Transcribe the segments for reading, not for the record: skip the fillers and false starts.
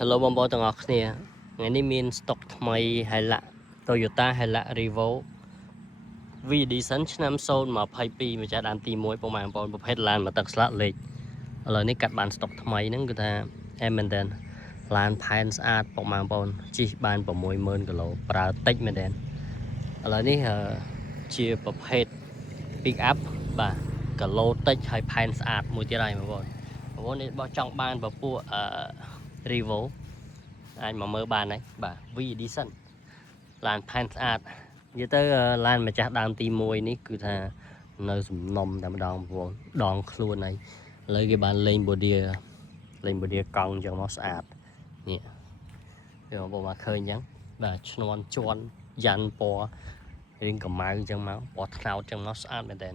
Hello បងប្អូនទាំងអស់គ្នាថ្ងៃនេះមាន stock ថ្មី Hilux Toyota Hilux Revo V Edition ឆ្នាំ022ម្ចាស់ដើមទី1បងប្អូនប្រភេទឡានមកទឹកស្លាកលេខឥឡូវនេះកាត់បាន stock ថ្មីហ្នឹងគឺថាមែនតើឡានផែនស្អាតបងប្អូនជិះបាន 60000 គីឡូប្រើតិចមែនតើឥឡូវនេះជាប្រភេទ pick up បាទគីឡូតិចហើយផែនស្អាតមួយទៀតហើយបងប្អូននេះបោះចង់បានពពួកRevo អាចមកមើលបានហើយបាទ V Edition ឡានផែនស្អាតនិយាយទៅឡានម្ចាស់ដើមទី1នេះគឺថានៅសំណុំតែម្ដងបងប្អូនដងខ្លួនហើយឥឡូវគេបានលេង body កង់អញ្ចឹងមកស្អាតនេះវាបងប្អូនមកឃើញអញ្ចឹងបាទឈ្នាន់ជន់យ៉ាន់ពណ៌រៀងកម្ៅអញ្ចឹងមកពណ៌ថ្នោតអញ្ចឹងមកស្អាតមែនតើ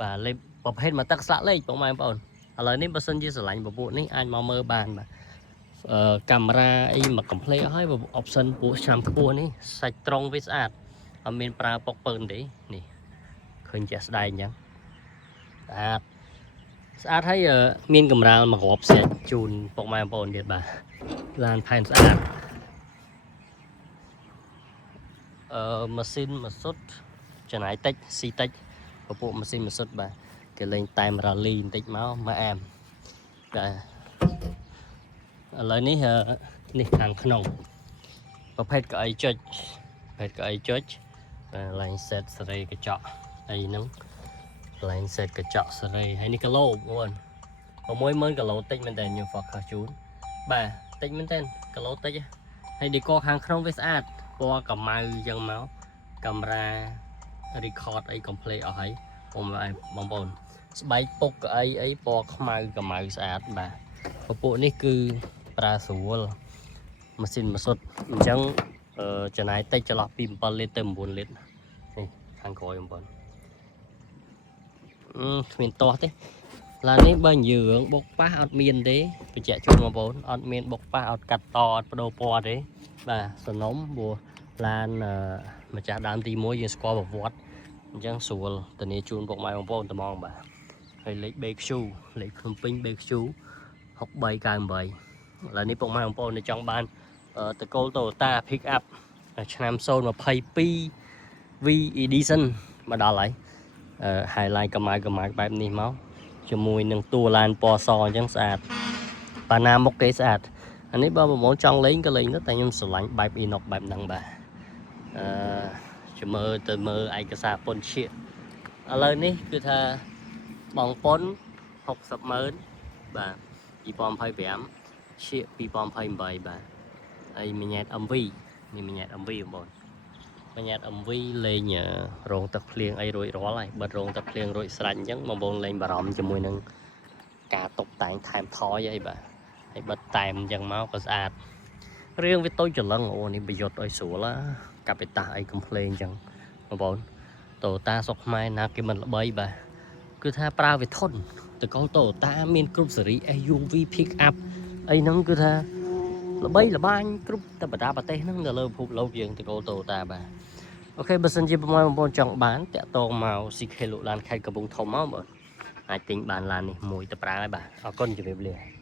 បាទលេខប្រភេទមកទឹកស្លាកលេខបងប្អូនឥឡូវនេះបើសិនជាស្រឡាញ់ពពួកនេះអាចមកមើលបានបាទកាមេរ៉ាអីមក complete ហើយ option ពួកឆ្នាំខ្ពស់នេះសាច់ត្រង់វាស្អាតអត់មានប្រើប៉ុកពើទេនេះឃើញជាក់ស្ដែងអញ្ចឹងស្អាតហើយមានកម្រាលមករាប់សេតជូនពុកម៉ែបងប្អូនទៀតបាទឡានផែនស្អាតម៉ាស៊ីនម៉ាស៊ុតចំណាយតិចស៊ីតិចពពួកម៉ាស៊ីនម៉ាស៊ុតបាទគេលេងតែមរ៉ាលីបន្តិចមកអែមបាទឥឡូវនេះខាងក្នុងប្រភេទកៅអីចុចឡើងសេតសេរីកញ្ចក់អីហ្នឹងឡើងសេតកញ្ចក់សេរីហើយនេះគីឡូបង60000គីឡូតិចមែនតើខ្ញុំ focus ជូនបាទតិចមែនតើគីឡូតិចហើយ decor ខាងក្នុងវាស្អាតពណ៌កម្ៅអញ្ចឹងមកកាមេរ៉ា record អី complete អស់ហើយបងប្អូនស្បែកពុកកៅអីអីពណ៌ខ្មៅកម្ៅស្អាតបាទពពួកនេះគឺប្រើស្រួលម៉ាស៊ីនម៉ាស៊ុតអញ្ចឹងចំណាយតិចចន្លោះពី7លីត្រទៅ9លីត្រនេះខាងក្រោយបងប្អូនគ្មានទាស់ទេឡាននេះបើនិយាយរឿងបុកប៉ះអត់មានទេបញ្ជាក់ជូនបងប្អូនអត់មានបុកប៉ះអត់កាត់តអត់បដូរពណ៌ទេបាទសំណុំព្រោះឡានម្ចាស់ដើមទី1យើងស្គាល់ប្រវត្តិអញ្ចឹងស្រួលធានាជូនពុកម៉ែបងប្អូនត្មងបាទហើយលេខ BQ លេខភ្នំពេញ BQ 6398ឥឡូវនេះពុកម៉ែបងប្អូនចង់បានតកូល Toyota pick up ឆ្នាំ022 V Edition មកដល់ហើយhighlight កម្ៅបែបនេះមកជាមួយនឹងតួឡានពណ៌សអញ្ចឹងស្អាតបាណាមុខគេស្អាតអានេះបើបងប្អូនចង់លេងក៏លេងទៅតែខ្ញុំស្រឡាញ់បែប inox បែបហ្នឹងបាទចាំមើលឯកសារពន្ធឈៀកឥឡូវនេះគឺថាបងប៉ុន600,000បាទ2025ឈៀក2028បាទហើយមញ៉ែត MV នេះមញ៉ែត MV បងប្អូនមញ៉ែត MV លេងរោងទឹកភ្លៀងអីរួចរាល់ហើយបិទរោងទឹកភ្លៀងរួចស្រេចអញ្ចឹងបងប្អូនលេងបារម្ភជាមួយនឹងការតុបតែងថែមថយអីបាទហើយបិទតែមអញ្ចឹងមកក៏ស្អាតរៀងវាតូចច្រឡឹងអូនេះប្រយុទ្ធឲ្យស្រួលកាពីតាអីកំភ្លេងអញ្ចឹងបងប្អូនToyotaសុកខ្មែរណាគេមិនល្បីបាទគឺថាប្រើវាធន់តកូល Toyota មានគ្រប់ស៊េរី SUV pick up អីហ្នឹងគឺថាល្បីល្បាញគ្រប់តែបណ្ដាប្រទេសហ្នឹងនៅលើពិភពលោកយើងតកូល Toyota បាទអូខេបើសិនជាបងប្អូនចង់បានតាក់ទងមក CK លក់ឡានខេត្តកំពង់ធំមកបងអាចទិញបានឡាននេះមួយទៅប្រើហើយបាទអរគុណជម្រាបលា